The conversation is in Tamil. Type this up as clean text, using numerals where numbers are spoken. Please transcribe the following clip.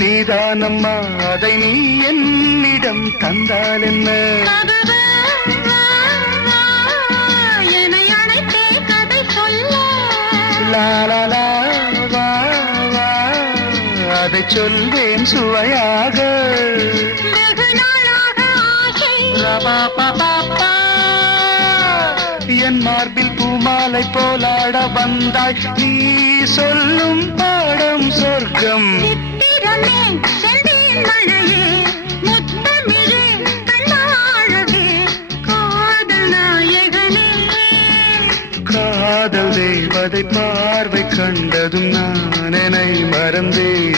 நீதானம்மா, அதை நீ என்னிடம் தந்தால் என்ன? என்னை அழைத்தே கதை சொல்ல லாலா வா வா, அதை சொல்வேன் சுவையாக. வெகு நாளாக ஆசை ரபா பபா பா, என் மார்பில் பூமாலை போலாட வந்தாய், நீ சொல்லும் பாடம் சொர்க்கம். சித்திரமே செந்தேன் மழையே முத்தமிழே கண்ணாழகே காதல் நாயகனே. காதல் தேவதை பார்வை கண்டதும் நான் என்னை மறந்தேன்.